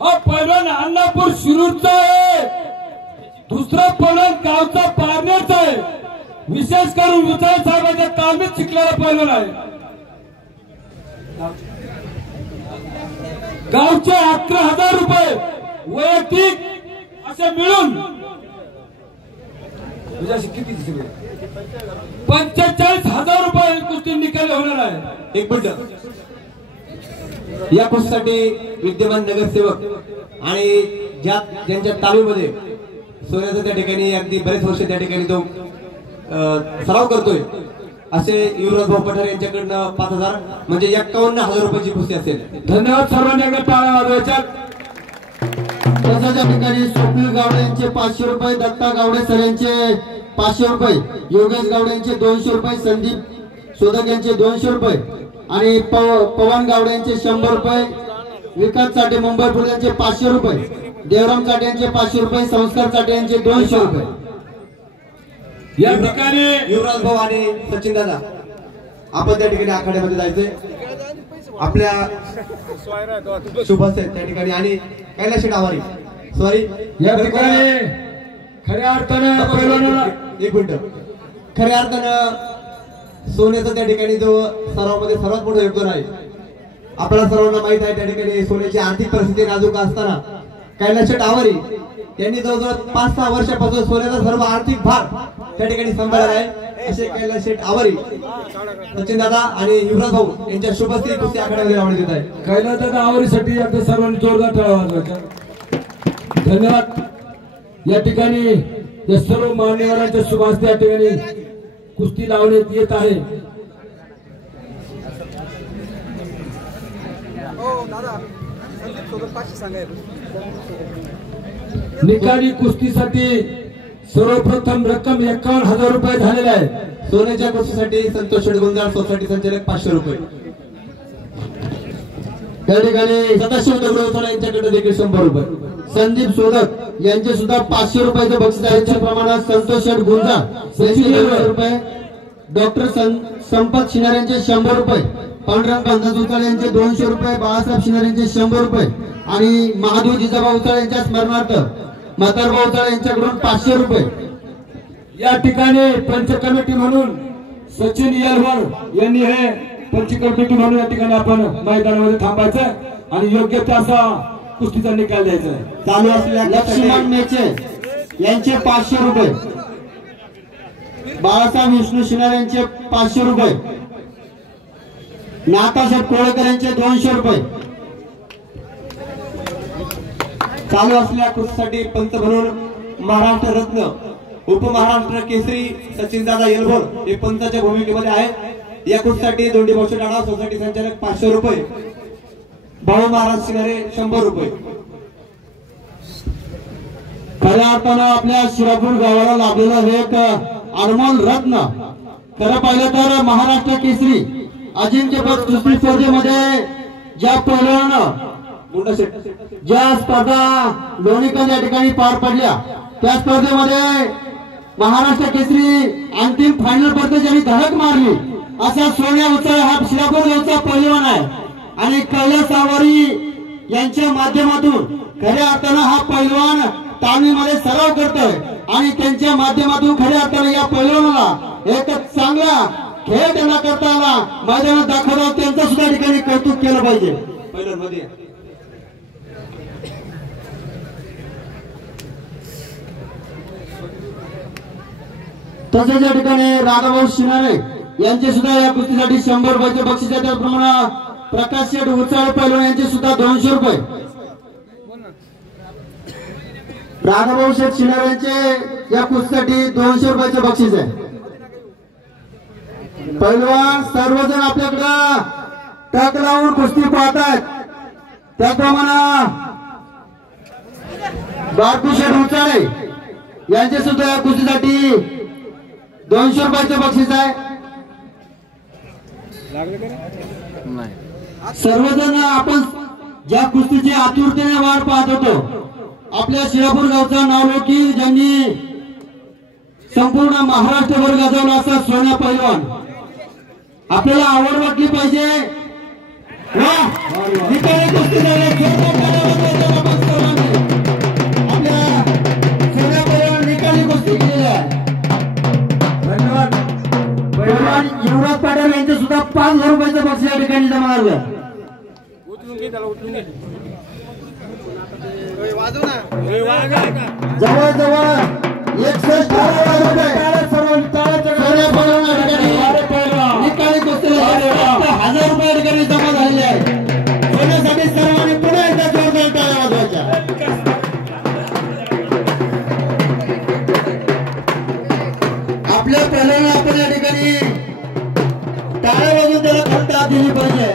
हा पैलवान अण्णापूर शिरूरचा आहे, दुसरा पैलवान गावचा पारनेरचा आहे, विशेष करून विचार साहेबांच्या तालमीत शिकलेला पैलवान आहे। गावचे 11,000 रुपये वैयक्तिक असे मिळून 45,000 रुपये कुस्ती निकाल होणार आहे। एक मिनिट, या कुस्तीसाठी विद्यमान नगरसेवक आणि ज्यांच्या तालमीमध्ये सोन्याचा त्या ठिकाणी अगदी बरेच वर्ष त्या ठिकाणी तो सराव करतोय असे युवराज भाऊ पठारे यांच्याकडनं 5,000 म्हणजे 51,000 रुपयाची कुस्ती असेल। धन्यवाद सर्वांनी टाळ्या वाजवायच्या। तसंच या ठिकाणी स्वप्नील गावडे यांचे 500 रुपये, दत्ता गावडे सर यांचे 500 रुपये, योगेश गावडे यांचे 200 रुपये, संदीप सोदक यांचे 200 रुपये आणि पवन गावडे यांचे 100 रुपये, विकास चाटे मुंबईपूर यांचे 500 रुपये, देवराम चाटे यांचे 500 रुपये, संस्कार चाटे यांचे 200 रुपये। या ठिकाणी युवराज भाऊ आणि सचिन दादा आपण त्या ठिकाणी आखाड्यामध्ये जायचंय। आपल्या सुभाष त्या ठिकाणी आणि कैलाश आवारी सॉरी या ठिकाणी खऱ्या अर्थानं एक मिनिट, खऱ्या अर्थानं सोन्याचा त्या ठिकाणी जो सरावामध्ये सर्वात मोठं योगदान आहे। आपल्याला सर्वांना माहित आहे त्या ठिकाणी सोन्याची आर्थिक परिस्थिती नाजूक असताना कैलाश आवारी यांनी जवळजवळ 5-6 वर्षापासून सोन्याचा सर्व आर्थिक भार त्या ठिकाणी सांभाळला आहे। असे कैलाश आवारी, सचिन दादा आणि युवराज भाऊ यांच्या शुभश्री कुस्ती आखाड्यामध्ये लावण्यात येत आहे। कैलाश दादा आवारीसाठी आता सर्वांनी जोरदार टाळ्या वाजवायच्या। धन्यवाद। या ठिकाणी या सर्व मान्यवरांच्या शुभास्ते या ठिकाणी कुस्ती लावण्यात येत आहे। निकाली कुस्तीसाठी सर्वप्रथम रक्कम 51,000 रुपये झालेले आहे। सोन्याच्या कुस्तीसाठी संतोष गुंजाळ सोसायटी संचालक 500 रुपये। त्या ठिकाणी सदाशिव दगडूवाला यांच्याकडे देखील 100 रुपये, संदीप सोदक यांचे सुद्धा 500 रुपयाचं बक्षीस आहे। त्या प्रमाणात संतोष गुंजाळ 200 रुपये, डॉक्टर संपत शिनार यांचे 100 रुपये, पांडुरंग बांधाचुचाळ यांचे 200 रुपये, बाळासाहेब शिनार यांचे 100 रुपये आणि महादेव जिजाबा उचाळ यांच्या स्मरणार्थ म्हातारबा उचाळ यांच्याकडून 500 रुपये। या ठिकाणी पंच कमिटी म्हणून सचिन येलवर यांनी हे पंच कमिटी म्हणून या ठिकाणी आपण मैदानामध्ये थांबायचं आणि योग्य त्याचा कुस्तीचा निकाल द्यायचा आहे। चालू असलेल्या लक्ष्मण मेचे यांचे 500 रुपये, बाळासाहेब विष्णू शिनार यांचे 500 रुपये, नाथासाहेब कोळेकर यांचे 200 रुपये। चालू असलेल्या कुस्तीसाठी पंत म्हणून महाराष्ट्र रत्न उपमहाराष्ट्र केसरी सचिन दादा येलभोर हे पंताच्या भूमिकेमध्ये आहेत। या कुस्तीसाठी दोंडी भाऊशेठ आढाव सोसायटी संचालक 500 रुपये, भाऊ महाराज शिनारे 100 रुपये। खऱ्या अर्थानं आपल्या शिरापूर गावाला लाभलेलं हे एक अनमोल रत्न। खरं पाहिलं तर महाराष्ट्र केसरी अजिंक्यपद कुस्ती स्पर्धेमध्ये ज्या पैलवानानं ज्या स्पर्धा लोणीकर या ठिकाणी पार पडल्या त्या स्पर्धेमध्ये महाराष्ट्र केसरी अंतिम फायनल पर्यंत ज्यांनी धडक मारली असा सोन्या उचाळ हा शिरापूर गावचा पैलवान आहे आणि कैलास आवारी यांच्या माध्यमातून खऱ्या अर्थानं हा पैलवान तालमीमध्ये सराव करतोय आणि त्यांच्या माध्यमातून खऱ्या अर्थानं या पैलवानाला एक चांगला खेळ त्यांना करता आला, मैदानात दाखवला, त्यांचं सुद्धा ठिकाणी कौतुक केलं पाहिजे। पैलवानमध्ये तसेच या ठिकाणी राधाभाऊ शिनारे यांचे सुद्धा या कुस्तीसाठी 100 रुपयाचे बक्षीस आहे। त्याचप्रमाणे प्रकाश शेठ उचाळ पैलवान यांचे सुद्धा 200 रुपये, राधाभाऊ शेठ शिनारे यांचे या कुस्तीसाठी 200 रुपयाचे बक्षीस आहे। पैलवान सर्वजण आपल्याकडे टक लावून कुस्ती पाहतात, त्याप्रमाणे बारकू शेठ उचाळे यांचे सुद्धा या कुस्तीसाठी 200 रुपयाचे बक्षीस आहे। सर्वजण आपण ज्या कुस्तीची आतुरतेने वाट पाहत होतो, आपल्या शिरापूर गावचा नावलौकिक ज्यांनी संपूर्ण महाराष्ट्रभर गाजवला असा सोन्या पैलवान आपल्याला आवड वाटली पाहिजे. निकाली कुस्ती झाली. आपल्या सोन्यापर्यंत निकाली कुस्ती केलेली आहे. धन्यवाद. पैलवान युवराज पाटील यांचे सुद्धा 5,000 रुपयाचं बक्षीस या ठिकाणी जमा झालं. जवळजवळ 61,000 रुपये निकाली कुस्तीला 1,000 रुपये या ठिकाणी जमा झालेले आहे. सोन्यासाठी सर्वांनी पुन्हा एकदा जोरदार टाळ्या वाजवायच्या. आपल्या पहिल्यांदा आपण या ठिकाणी टाळ्या वाजवून त्याला खंत दिली पाहिजे.